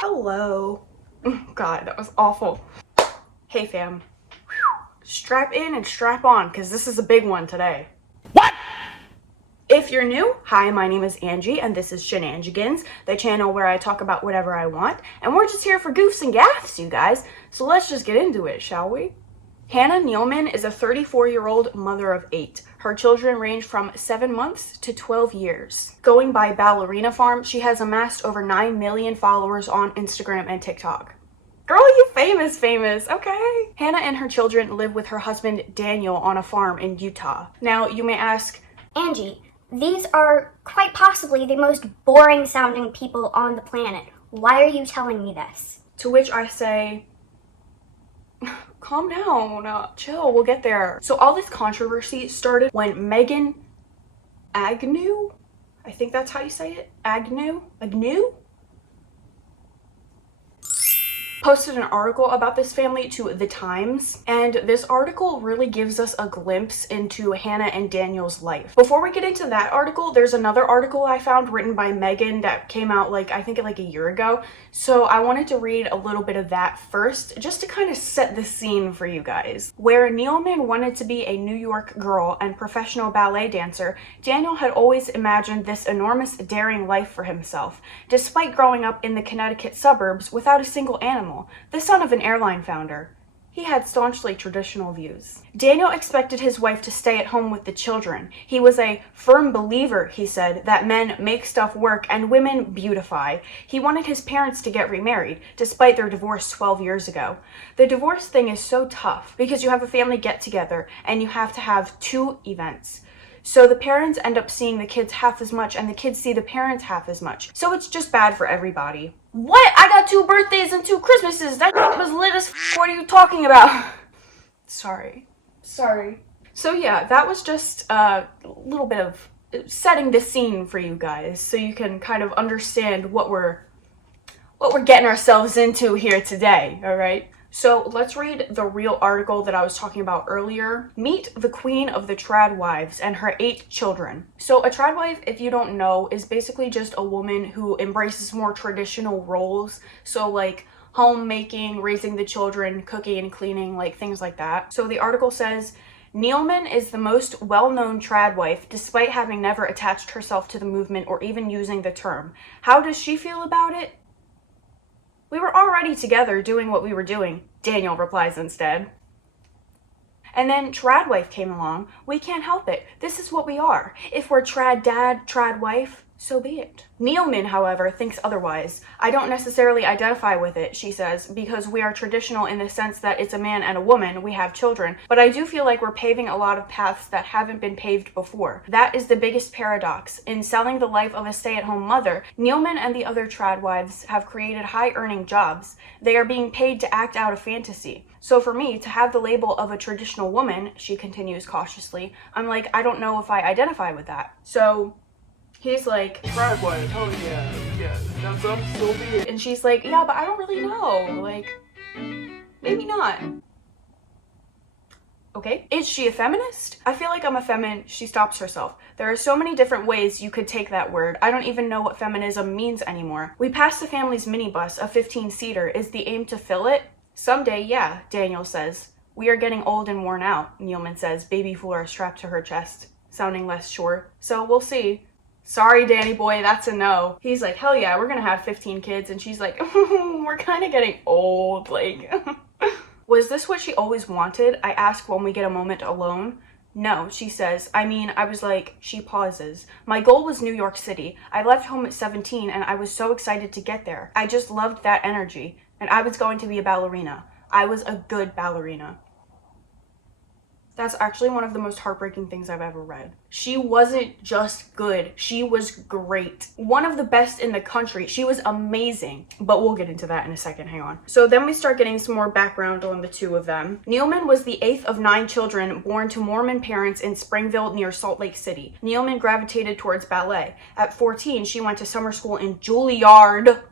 Hello. God, that was awful. Hey fam, strap in and strap on because this is a big one today. What? If you're new, hi, my name is Angie and this is Shenanigans, the channel where I talk about whatever I want, and we're just here for goofs and gaffs, you guys. So let's just get into it, shall we? Hannah Nealman is a 34-year-old mother of 8. Her children range from 7 months to 12 years. Going by Ballerina Farm, she has amassed over 9 million followers on Instagram and TikTok. Girl, you famous, okay. Hannah and her children live with her husband Daniel on a farm in Utah. Now, you may ask, Angie, these are quite possibly the most boring sounding people on the planet. Why are you telling me this? to which I say, calm down, chill, we'll get there. So all this controversy started when Megan Agnew, I think that's how you say it, Agnew, posted an article about this family to The Times, and this article really gives us a glimpse into Hannah and Daniel's life. Before we get into that article, there's another article I found written by Megan that came out I think a year ago, so I wanted to read a little bit of that first, just to kind of set the scene for you guys. Where Nealman wanted to be a New York girl and professional ballet dancer, Daniel had always imagined this enormous, daring life for himself, despite growing up in the Connecticut suburbs without a single animal. The son of an airline founder, he had staunchly traditional views. Daniel expected his wife to stay at home with the children. He was a firm believer, he said, that men make stuff work and women beautify. He wanted his parents to get remarried, despite their divorce 12 years ago. The divorce thing is so tough because you have a family get together and you have to have 2 events. So the parents end up seeing the kids half as much and the kids see the parents half as much. So it's just bad for everybody. What? I got 2 birthdays and 2 Christmases. That was lit as f. What are you talking about? Sorry. So yeah, that was just a little bit of setting the scene for you guys so you can kind of understand what we're getting ourselves into here today, all right? So let's read the real article that I was talking about earlier. Meet the queen of the trad wives and her 8 children. So a trad wife, if you don't know, is basically just a woman who embraces more traditional roles. So like homemaking, raising the children, cooking and cleaning, like things like that. So the article says, Nealman is the most well-known trad wife despite having never attached herself to the movement or even using the term. How does she feel about it? We were already together doing what we were doing, Daniel replies instead. And then trad wife came along. We can't help it. This is what we are. If we're trad dad, trad wife, so be it. Nealman, however, thinks otherwise. I don't necessarily identify with it, she says, because we are traditional in the sense that it's a man and a woman, we have children, but I do feel like we're paving a lot of paths that haven't been paved before. That is the biggest paradox. In selling the life of a stay-at-home mother, Nealman and the other trad wives have created high-earning jobs. They are being paid to act out a fantasy. So for me, to have the label of a traditional woman, she continues cautiously, I'm like, I don't know if I identify with that. So he's like, Trad wife, oh yeah, that's up, so be it. and she's like, yeah, but I don't really know, like, maybe not. Okay, is she a feminist? I feel like I'm a she stops herself. There are so many different ways you could take that word. I don't even know what feminism means anymore. We passed the family's minibus, a 15-seater. Is the aim to fill it? Someday, yeah, Daniel says. We are getting old and worn out, Nealman says, baby Flora strapped to her chest, sounding less sure. So we'll see. Sorry, Danny boy, that's a no. He's like, hell yeah, we're gonna have 15 kids. And she's like, we're kind of getting old, like. Was this what she always wanted? I ask when we get a moment alone. No, she says. I was like, she pauses. My goal was New York City. I left home at 17 and I was so excited to get there. I just loved that energy. And I was going to be a ballerina. I was a good ballerina. That's actually one of the most heartbreaking things I've ever read. She wasn't just good, she was great. One of the best in the country. She was amazing. But we'll get into that in a second, hang on. So then we start getting some more background on the 2 of them. Nealman was the 8th of 9 children born to Mormon parents in Springville near Salt Lake City. Nealman gravitated towards ballet. At 14, she went to summer school in Juilliard,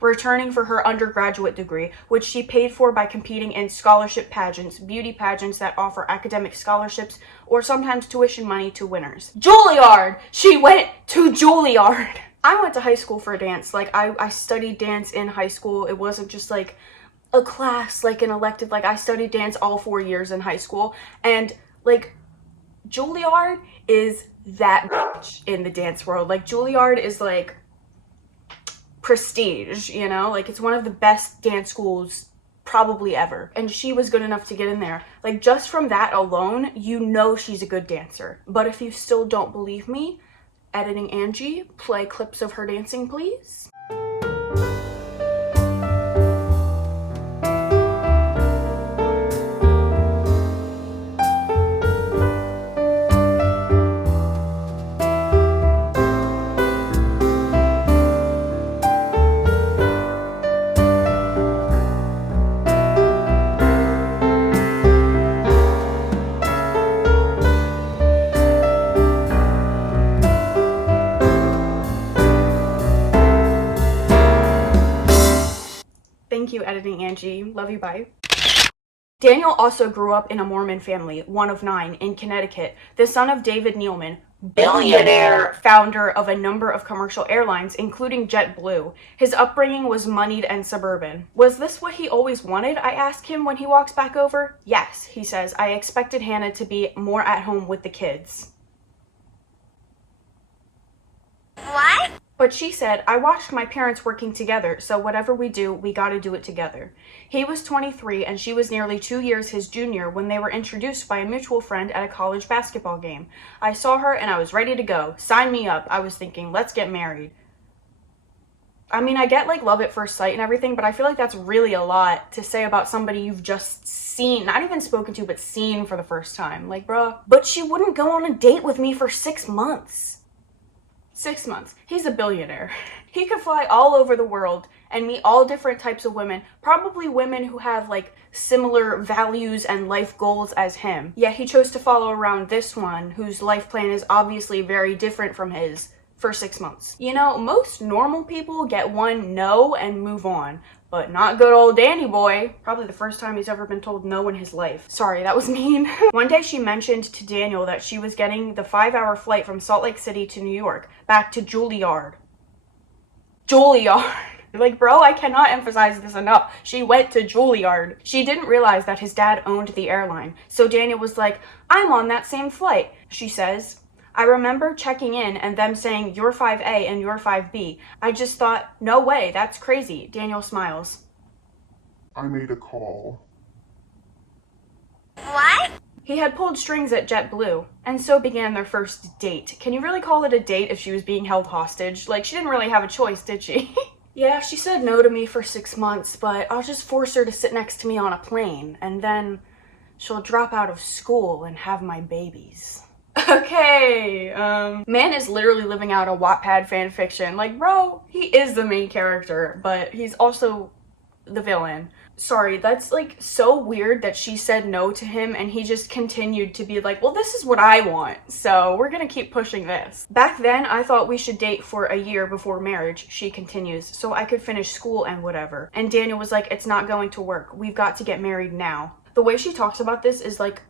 returning for her undergraduate degree, which she paid for by competing in scholarship pageants, beauty pageants that offer academic scholarships or sometimes tuition money to winners. Juilliard! She went to Juilliard! I went to high school for dance. Like, I studied dance in high school. It wasn't just like a class, like an elective. Like, I studied dance all 4 years in high school. And like, Juilliard is that bitch in the dance world. Like, Juilliard is like prestige, you know? Like, it's one of the best dance schools probably ever. And she was good enough to get in there. Like, just from that alone, you know she's a good dancer. But if you still don't believe me, editing Angie, play clips of her dancing, please. Thank you, editing Angie. Love you, bye. Daniel also grew up in a Mormon family, one of 9, in Connecticut, the son of David Nealman, billionaire, founder of a number of commercial airlines, including JetBlue. His upbringing was moneyed and suburban. Was this what he always wanted? I ask him when he walks back over. Yes, he says, I expected Hannah to be more at home with the kids. What? But she said, I watched my parents working together, so whatever we do, we gotta do it together. He was 23 and she was nearly 2 years his junior when they were introduced by a mutual friend at a college basketball game. I saw her and I was ready to go. Sign me up. I was thinking, let's get married. I mean, I get like love at first sight and everything, but I feel like that's really a lot to say about somebody you've just seen, not even spoken to, but seen for the first time. Like, bruh. But she wouldn't go on a date with me for 6 months. 6 months. He's a billionaire. He could fly all over the world and meet all different types of women, probably women who have like similar values and life goals as him. Yet he chose to follow around this one whose life plan is obviously very different from his for 6 months. You know, most normal people get one no and move on, but not good old Danny boy. Probably the first time he's ever been told no in his life. Sorry, that was mean. One day she mentioned to Daniel that she was getting the 5-hour flight from Salt Lake City to New York, back to Juilliard. Juilliard. Like, bro, I cannot emphasize this enough. She went to Juilliard. She didn't realize that his dad owned the airline. So Daniel was like, I'm on that same flight. She says, I remember checking in and them saying, you're 5A and you're 5B. I just thought, no way, that's crazy. Daniel smiles. I made a call. What? He had pulled strings at JetBlue, and so began their first date. Can you really call it a date if she was being held hostage? Like, she didn't really have a choice, did she? Yeah, she said no to me for 6 months, but I'll just force her to sit next to me on a plane, and then she'll drop out of school and have my babies. Okay, man is literally living out a Wattpad fanfiction. Like, bro, he is the main character, but he's also the villain. Sorry, that's like so weird that she said no to him and he just continued to be like, well, this is what I want, so we're gonna keep pushing this. Back then, I thought we should date for a year before marriage, she continues, so I could finish school and whatever. And Daniel was like, it's not going to work. We've got to get married now. The way she talks about this is like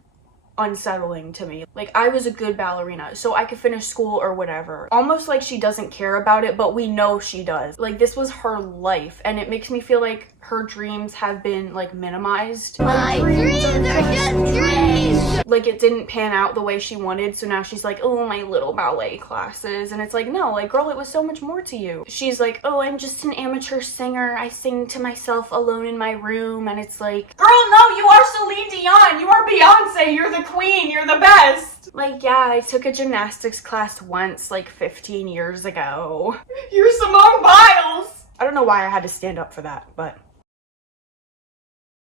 unsettling to me. Like, I was a good ballerina, so I could finish school or whatever. Almost like she doesn't care about it, but we know she does. Like, this was her life, and it makes me feel like her dreams have been like minimized. My dreams are just dreams! Like, it didn't pan out the way she wanted, so now she's like, oh, my little ballet classes. And it's like, no, like, girl, it was so much more to you. She's like, oh, I'm just an amateur singer. I sing to myself alone in my room. And it's like, girl, no, you are Celine Dion. You are Beyonce. You're the queen. You're the best. Like, yeah, I took a gymnastics class once, like 15 years ago. You're Simone Biles. I don't know why I had to stand up for that, but...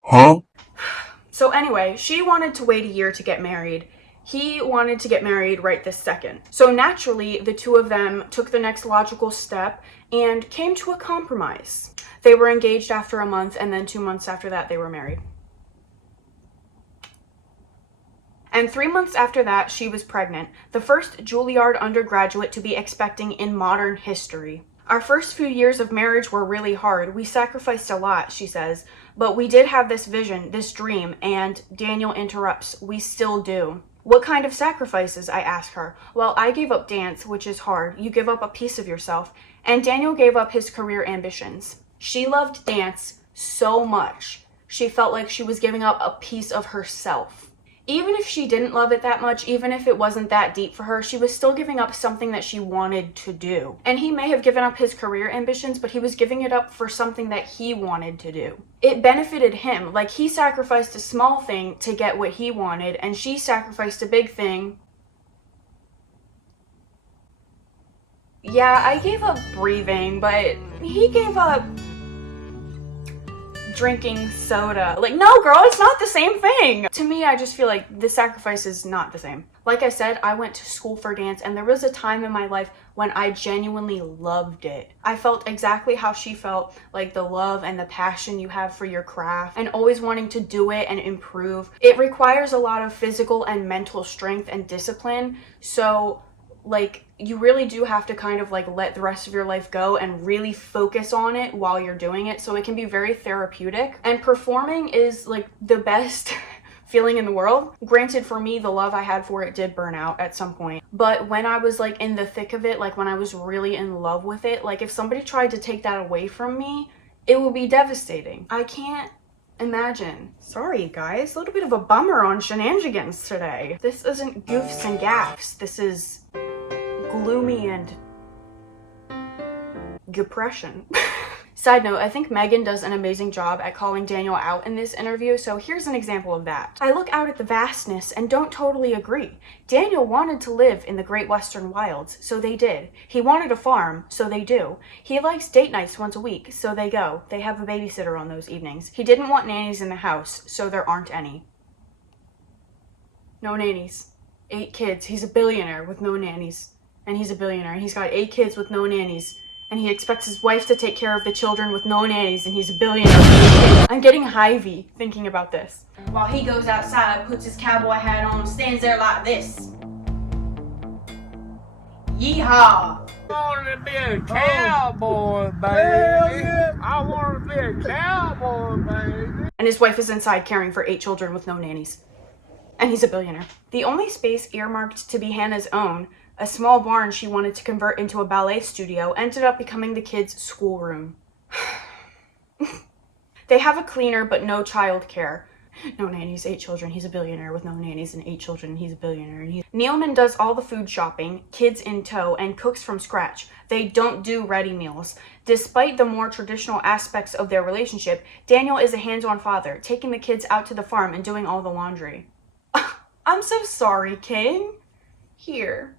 Huh? So anyway, she wanted to wait a year to get married. He wanted to get married right this second. So naturally, the two of them took the next logical step and came to a compromise. They were engaged after a month, and then 2 months after that, they were married. And 3 months after that, she was pregnant, the first Juilliard undergraduate to be expecting in modern history. Our first few years of marriage were really hard. We sacrificed a lot, she says. But we did have this vision, this dream, and Daniel interrupts, we still do. What kind of sacrifices? I ask her. Well, I gave up dance, which is hard. You give up a piece of yourself. And Daniel gave up his career ambitions. She loved dance so much. She felt like she was giving up a piece of herself. Even if she didn't love it that much, even if it wasn't that deep for her, she was still giving up something that she wanted to do. And he may have given up his career ambitions, but he was giving it up for something that he wanted to do. It benefited him. Like, he sacrificed a small thing to get what he wanted, and she sacrificed a big thing. Yeah, I gave up breathing, but he gave up drinking soda. Like, no girl, it's not the same thing. To me, I just feel like the sacrifice is not the same. Like I said, I went to school for dance, and there was a time in my life when I genuinely loved it. I felt exactly how she felt, like the love and the passion you have for your craft and always wanting to do it and improve. It requires a lot of physical and mental strength and discipline. So like, you really do have to kind of like let the rest of your life go and really focus on it while you're doing it. So it can be very therapeutic, and performing is like the best feeling in the world. Granted, for me, the love I had for it did burn out at some point, but when I was like in the thick of it, like when I was really in love with it, like if somebody tried to take that away from me, it would be devastating. I can't imagine. Sorry guys, a little bit of a bummer on shenanigans today. This isn't goofs and gaffs. This is gloomy and depression. Side note, I think Megan does an amazing job at calling Daniel out in this interview, so here's an example of that. I look out at the vastness and don't totally agree. Daniel wanted to live in the Great Western Wilds, so they did. He wanted a farm, so they do. He likes date nights once a week, so they go. They have a babysitter on those evenings. He didn't want nannies in the house, so there aren't any. No nannies. 8 kids. He's a billionaire with no nannies. And he's a billionaire, and he's got 8 kids with no nannies. And he expects his wife to take care of the children with no nannies, and he's a billionaire. I'm getting hivey thinking about this. While he goes outside, puts his cowboy hat on, stands there like this. Yeehaw! I want to be a cowboy, baby. I want to be a cowboy, baby. And his wife is inside caring for 8 children with no nannies. And he's a billionaire. The only space earmarked to be Hannah's own, a small barn she wanted to convert into a ballet studio, ended up becoming the kids' schoolroom. They have a cleaner, but no childcare. No nannies, 8 children, he's a billionaire with no nannies, and 8 children, he's a billionaire. And Neilman does all the food shopping, kids in tow, and cooks from scratch. They don't do ready meals. Despite the more traditional aspects of their relationship, Daniel is a hands-on father, taking the kids out to the farm and doing all the laundry. I'm so sorry, King. Here.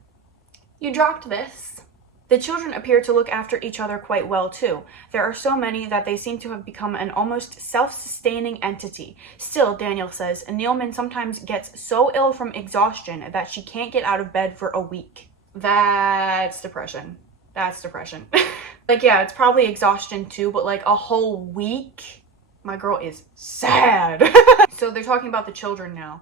You dropped this. The children appear to look after each other quite well too. There are so many that they seem to have become an almost self-sustaining entity. Still, Daniel says, Neilman sometimes gets so ill from exhaustion that she can't get out of bed for a week. That's depression. That's depression. Like, yeah, it's probably exhaustion too, but like a whole week? My girl is sad. So they're talking about the children now.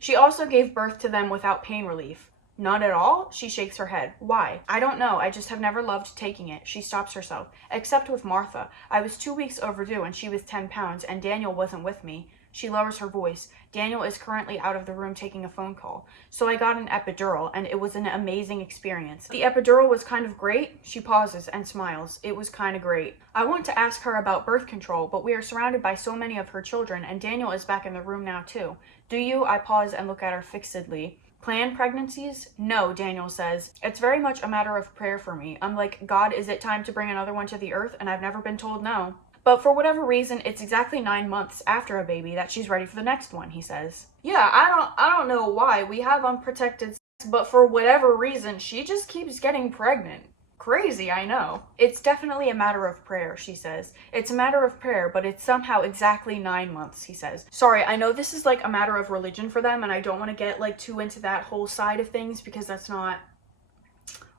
She also gave birth to them without pain relief. None at all? She shakes her head. Why? I don't know. I just have never loved taking it. She stops herself. Except with Martha. I was 2 weeks overdue and she was 10 pounds and Daniel wasn't with me. She lowers her voice. Daniel is currently out of the room taking a phone call. So I got an epidural and it was an amazing experience. The epidural was kind of great. She pauses and smiles. It was kind of great. I want to ask her about birth control, but we are surrounded by so many of her children and Daniel is back in the room now too. Do you? I pause and look at her fixedly. Planned pregnancies? No, Daniel says. It's very much a matter of prayer for me. I'm like, God, is it time to bring another one to the earth? And I've never been told no. But for whatever reason, it's exactly 9 months after a baby that she's ready for the next one, he says. Yeah, I don't know why. We have unprotected sex, but for whatever reason, she just keeps getting pregnant. Crazy, I know. It's definitely a matter of prayer, she says. It's a matter of prayer, but it's somehow exactly 9 months, he says. Sorry, I know this is like a matter of religion for them, and I don't want to get like too into that whole side of things because that's not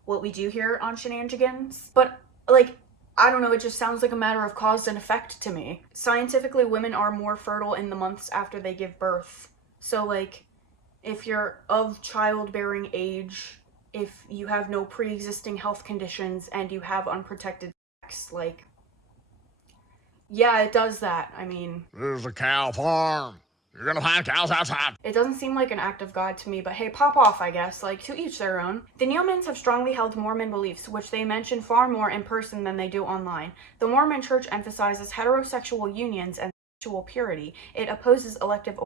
what we do here on Shenanigans. But like, I don't know, it just sounds like a matter of cause and effect to me. Scientifically, women are more fertile in the months after they give birth. So like, if you're of childbearing age, if you have no pre-existing health conditions and you have unprotected sex, like, yeah, it does that. I mean, There's a cow farm. You're gonna find cows outside. It doesn't seem like an act of God to me, but hey, pop off, I guess. Like, to each their own. The Nealmans have strongly held Mormon beliefs, which they mention far more in person than they do online. The Mormon Church emphasizes heterosexual unions and sexual purity. It opposes elective.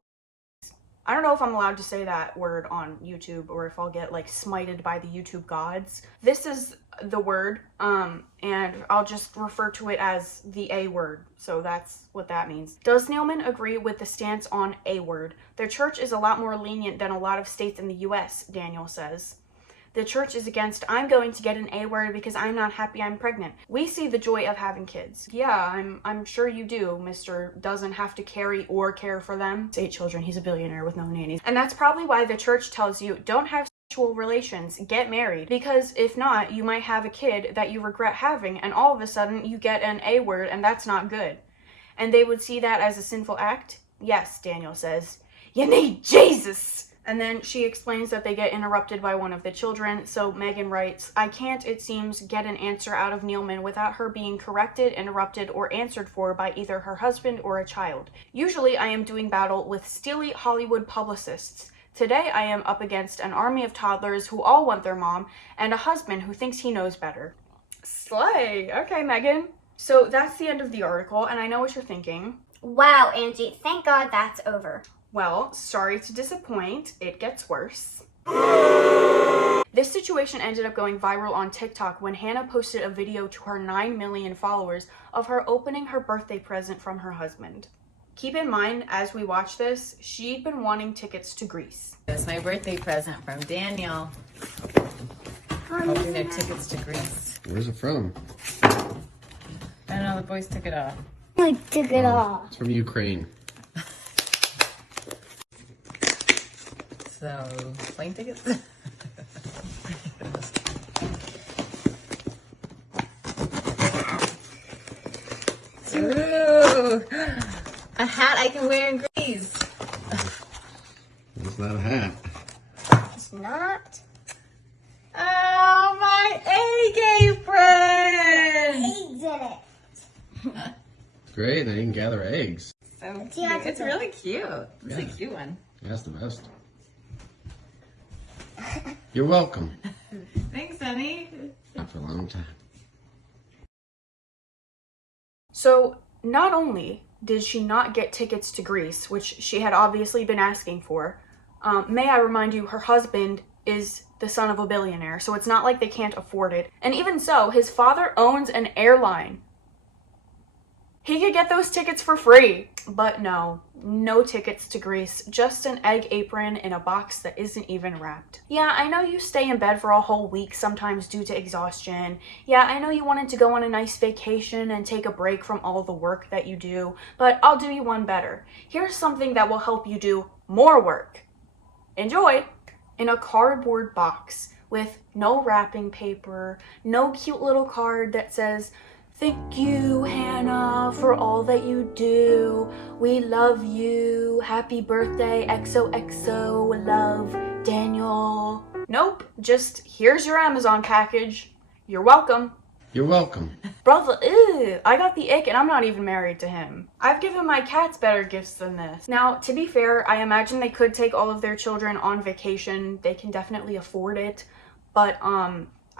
I don't know if I'm allowed to say that word on YouTube or if I'll get like smited by the YouTube gods. This is the word, and I'll just refer to it as the A word. So that's what that means. Does Nealman agree with the stance on A word? Their church is a lot more lenient than a lot of states in the US, Daniel says. The church is against, I'm going to get an A word because I'm not happy I'm pregnant. We see the joy of having kids. Yeah, I'm sure you do. Mr. doesn't have to carry or care for them. It's 8 children. He's a billionaire with no nannies. And that's probably why the church tells you, don't have sexual relations, get married. Because if not, you might have a kid that you regret having, and all of a sudden you get an A word, and that's not good. And they would see that as a sinful act? Yes, Daniel says. You need Jesus! And then she explains that they get interrupted by one of the children. So Megan writes, I can't, it seems, get an answer out of Nealman without her being corrected, interrupted, or answered for by either her husband or a child. Usually I am doing battle with steely Hollywood publicists. Today I am up against an army of toddlers who all want their mom and a husband who thinks he knows better. Slay. Okay, Megan. So that's the end of the article, and I know what you're thinking. Wow, Angie, thank God that's over. Well, sorry to disappoint, it gets worse. This situation ended up going viral on TikTok when Hannah posted a video to her 9 million followers of her opening her birthday present from her husband. Keep in mind, as we watch this, she'd been wanting tickets to Greece. It's my birthday present from Daniel. Hoping they're tickets to Greece. Where's it from? I don't know, the boys took it off. I took it off. It's from Ukraine. So, plane tickets? Ooh, a hat I can wear in Greece. It's not a hat. It's not. Oh, my egg apron! He did it. Great, then you can gather eggs. So cute. Yeah, It's really cute. It's a Yeah. cute one. That's the best. You're welcome. Thanks, honey. Not for a long time. So, not only did she not get tickets to Greece, which she had obviously been asking for, may I remind you, her husband is the son of a billionaire, so it's not like they can't afford it. And even so, his father owns an airline. He could get those tickets for free. But no tickets to Greece, just an egg apron in a box that isn't even wrapped. Yeah, I know you stay in bed for a whole week, sometimes due to exhaustion. Yeah, I know you wanted to go on a nice vacation and take a break from all the work that you do, but I'll do you one better. Here's something that will help you do more work. Enjoy! In a cardboard box with no wrapping paper, no cute little card that says, "Thank you, Hannah, for all that you do. We love you. Happy birthday, XOXO. Love, Daniel." Nope, just here's your Amazon package. You're welcome. You're welcome. Brother, ew, I got the ick and I'm not even married to him. I've given my cats better gifts than this. Now, to be fair, I imagine they could take all of their children on vacation. They can definitely afford it. But,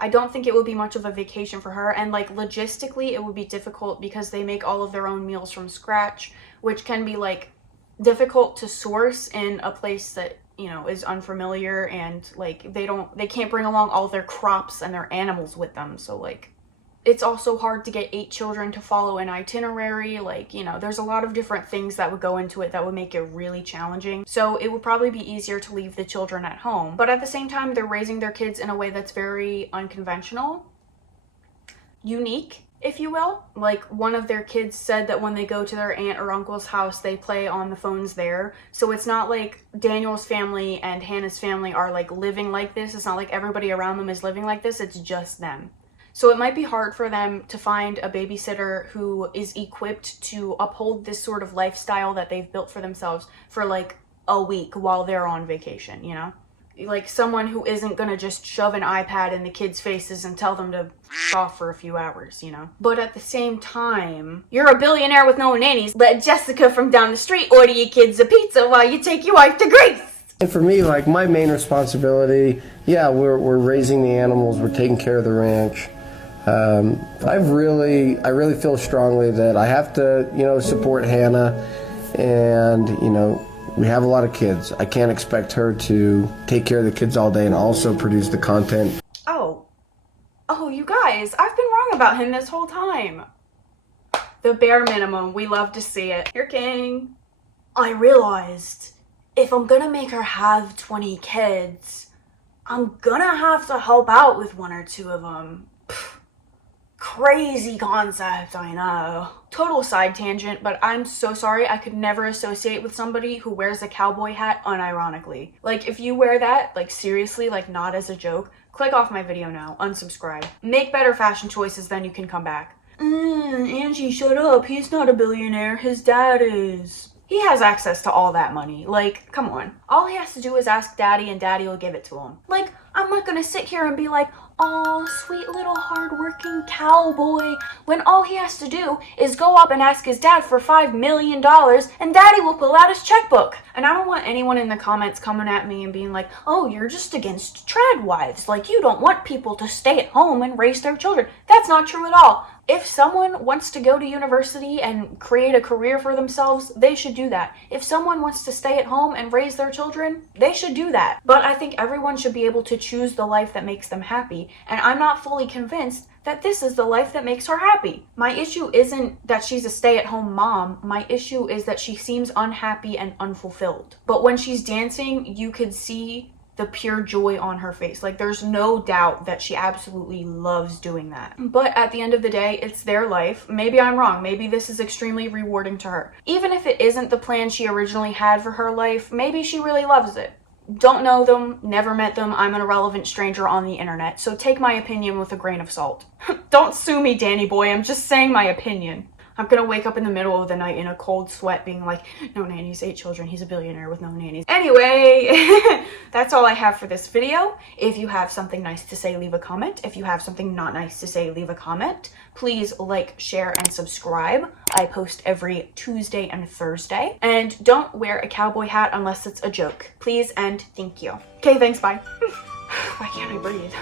I don't think it would be much of a vacation for her, and like logistically it would be difficult because they make all of their own meals from scratch, which can be like difficult to source in a place that, you know, is unfamiliar, and like they can't bring along all their crops and their animals with them. So like it's also hard to get 8 children to follow an itinerary. Like, you know, there's a lot of different things that would go into it that would make it really challenging. So it would probably be easier to leave the children at home. But at the same time, they're raising their kids in a way that's very unconventional, unique, if you will. Like, one of their kids said that when they go to their aunt or uncle's house, they play on the phones there. So it's not like Daniel's family and Hannah's family are like living like this. It's not like everybody around them is living like this. It's just them. So it might be hard for them to find a babysitter who is equipped to uphold this sort of lifestyle that they've built for themselves for like a week while they're on vacation, you know? like someone who isn't gonna just shove an iPad in the kids' faces and tell them to f off for a few hours, you know? But at the same time, you're a billionaire with no nannies. Let Jessica from down the street order your kids a pizza while you take your wife to Greece. And for me, like, my main responsibility, yeah, we're raising the animals, we're taking care of the ranch. I really feel strongly that I have to, you know, support Hannah, and, you know, we have a lot of kids. I can't expect her to take care of the kids all day and also produce the content. Oh, you guys, I've been wrong about him this whole time. The bare minimum, we love to see it. You're king. I realized if I'm gonna make her have 20 kids, I'm gonna have to help out with 1 or 2 of them. Crazy concept, I know. Total side tangent, but I'm so sorry. I could never associate with somebody who wears a cowboy hat unironically. Like, if you wear that, like, seriously, like, not as a joke, click off my video now, unsubscribe. Make better fashion choices, then you can come back. Angie, shut up. He's not a billionaire. His dad is. He has access to all that money. Like, come on. All he has to do is ask daddy and daddy will give it to him. Like, I'm not gonna sit here and be like, oh, sweet little hardworking cowboy, when all he has to do is go up and ask his dad for $5 million and daddy will pull out his checkbook. And I don't want anyone in the comments coming at me and being like, oh, you're just against trad wives. Like, you don't want people to stay at home and raise their children. That's not true at all. If someone wants to go to university and create a career for themselves, they should do that. If someone wants to stay at home and raise their children, they should do that. But I think everyone should be able to choose the life that makes them happy. And I'm not fully convinced that this is the life that makes her happy. My issue isn't that she's a stay-at-home mom. My issue is that she seems unhappy and unfulfilled. But when she's dancing, you could see the pure joy on her face. Like, there's no doubt that she absolutely loves doing that. But at the end of the day, it's their life. Maybe I'm wrong. Maybe this is extremely rewarding to her. Even if it isn't the plan she originally had for her life, maybe she really loves it. Don't know them, never met them, I'm an irrelevant stranger on the internet, so take my opinion with a grain of salt. Don't sue me, Danny boy, I'm just saying my opinion. I'm gonna wake up in the middle of the night in a cold sweat being like, no nannies, 8 children, he's a billionaire with no nannies. Anyway, that's all I have for this video. If you have something nice to say, leave a comment. If you have something not nice to say, leave a comment. Please like, share, and subscribe. I post every Tuesday and Thursday. And don't wear a cowboy hat unless it's a joke. Please and thank you. Okay, thanks, bye. Why can't I breathe?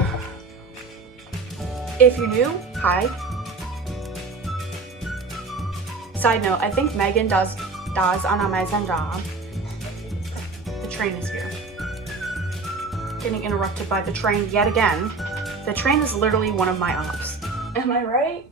If you're new, hi. Side note, I think Megan does an amazing job. The train is here. Getting interrupted by the train yet again. The train is literally one of my ops. Am I right?